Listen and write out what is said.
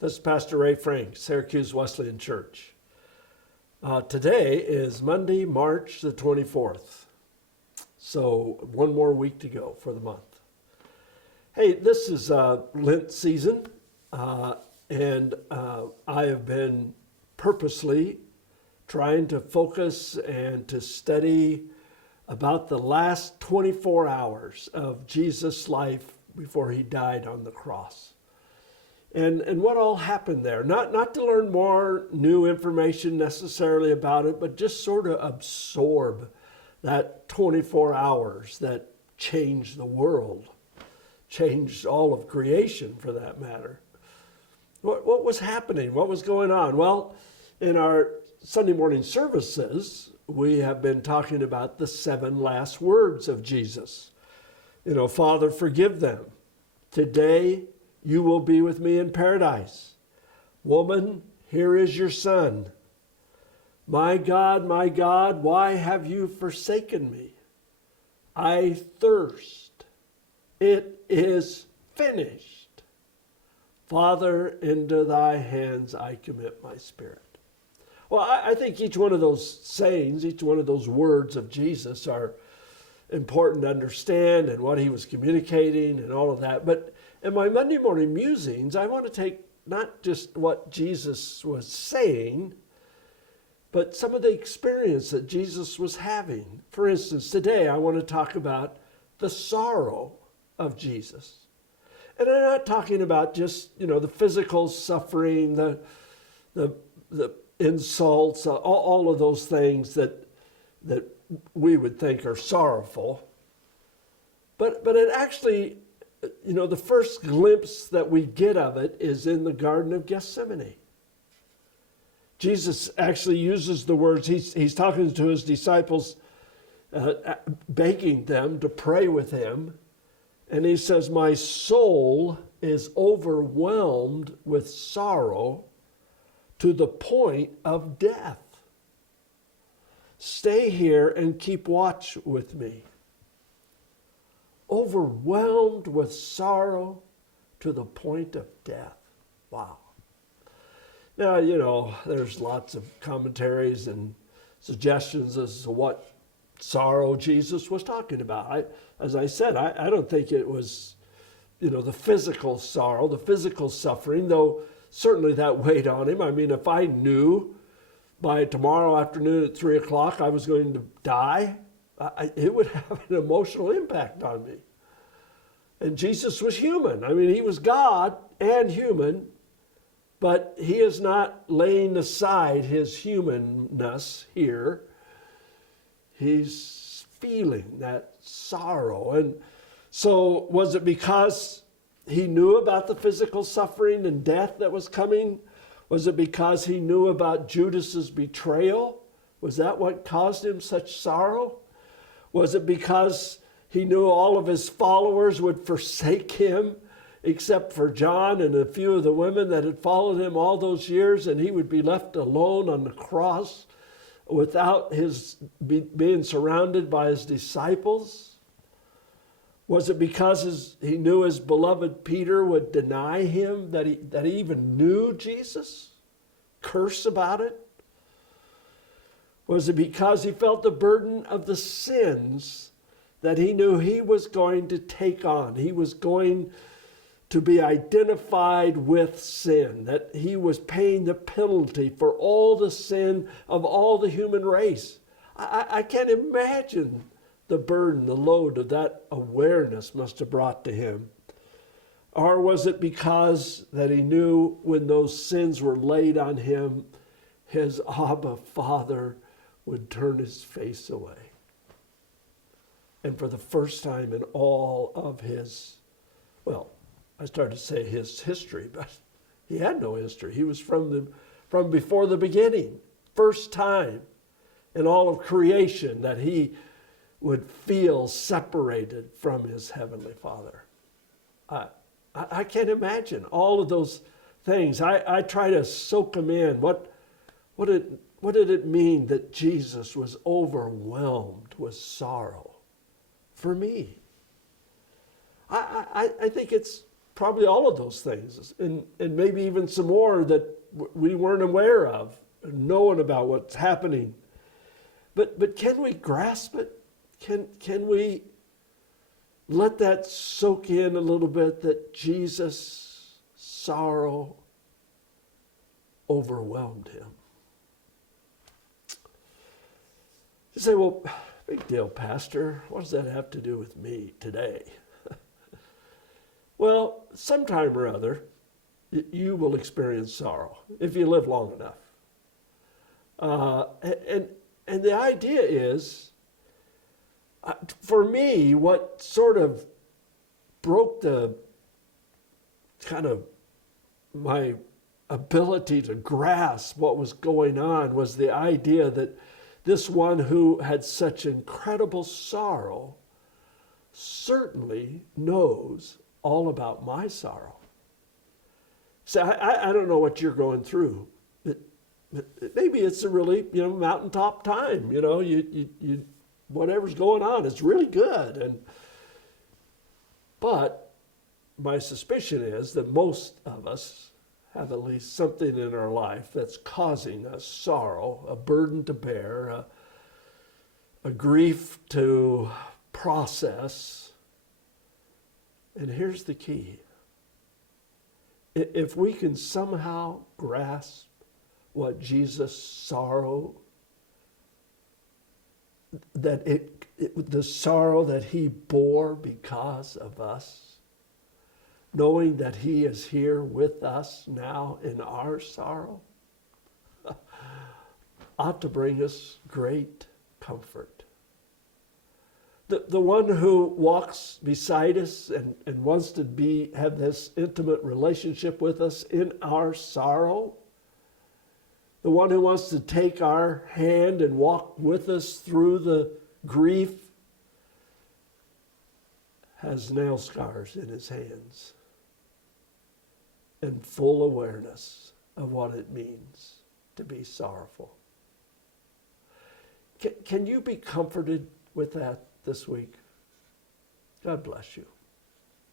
This is Pastor Ray Frank, Syracuse Wesleyan Church. Today is Monday, March the 24th. So one more week to go for the month. Hey, this is Lent season, and I have been purposely trying to focus and to study about the last 24 hours of Jesus' life before he died on the cross. And what all happened there. Not to learn more new information necessarily about it, but just sort of absorb that 24 hours that changed the world, changed all of creation for that matter. What was happening? What was going on? Well, in our Sunday morning services, we have been talking about the 7 last words of Jesus. Father, forgive them. Today, you will be with me in paradise. Woman, here is your son. My God, why have you forsaken me? I thirst. It is finished. Father, into thy hands I commit my spirit. Well, I think each one of those sayings, each one of those words of Jesus are important to understand and what he was communicating and all of that. But in my Monday morning musings, I want to take not just what Jesus was saying, but some of the experience that Jesus was having. For instance, today I want to talk about the sorrow of Jesus. And I'm not talking about just, the physical suffering, the insults, all of those things that we would think are sorrowful. But it actually, the first glimpse that we get of it is in the Garden of Gethsemane. Jesus actually uses the words, he's talking to his disciples, begging them to pray with him. And he says, my soul is overwhelmed with sorrow to the point of death. Stay here and keep watch with me. Overwhelmed with sorrow to the point of death. Wow. Now, there's lots of commentaries and suggestions as to what sorrow Jesus was talking about. As I said, I don't think it was, the physical sorrow, the physical suffering, though certainly that weighed on him. I mean, if I knew by tomorrow afternoon at 3 o'clock I was going to die, it would have an emotional impact on me. And Jesus was human. I mean, he was God and human, but he is not laying aside his humanness here. He's feeling that sorrow. And so was it because he knew about the physical suffering and death that was coming? Was it because he knew about Judas's betrayal? Was that what caused him such sorrow? Was it because he knew all of his followers would forsake him, except for John and a few of the women that had followed him all those years, and he would be left alone on the cross without being surrounded by his disciples? Was it because he knew his beloved Peter would deny him, that he even knew Jesus? Curse about it? Was it because he felt the burden of the sins that he knew he was going to take on? He was going to be identified with sin, that he was paying the penalty for all the sin of all the human race. I can't imagine the burden, the load of that awareness must have brought to him. Or was it because that he knew when those sins were laid on him, his Abba Father would turn his face away? And for the first time in all of his, I started to say his history, but he had no history. He was from before the beginning. First time in all of creation that he would feel separated from his heavenly Father. I can't imagine all of those things. I try to soak them in. What did it mean that Jesus was overwhelmed with sorrow for me? I think it's probably all of those things, and maybe even some more that we weren't aware of, knowing about what's happening. But can we grasp it? Can we let that soak in a little bit, that Jesus' sorrow overwhelmed him? You say, well, big deal, Pastor. What does that have to do with me today? Well, sometime or other, you will experience sorrow if you live long enough. And the idea is, for me, what sort of broke the kind of my ability to grasp what was going on was the idea that this one who had such incredible sorrow certainly knows all about my sorrow. So I don't know what you're going through. Maybe it's a really, mountaintop time. You whatever's going on, it's really good. But my suspicion is that most of us have at least something in our life that's causing us sorrow, a burden to bear, a grief to process. And here's the key. If we can somehow grasp what Jesus' sorrow, the sorrow that he bore because of us, knowing that he is here with us now in our sorrow, ought to bring us great comfort. The one who walks beside us and wants to have this intimate relationship with us in our sorrow, the one who wants to take our hand and walk with us through the grief, has nail scars in his hands and full awareness of what it means to be sorrowful. Can you be comforted with that this week? God bless you.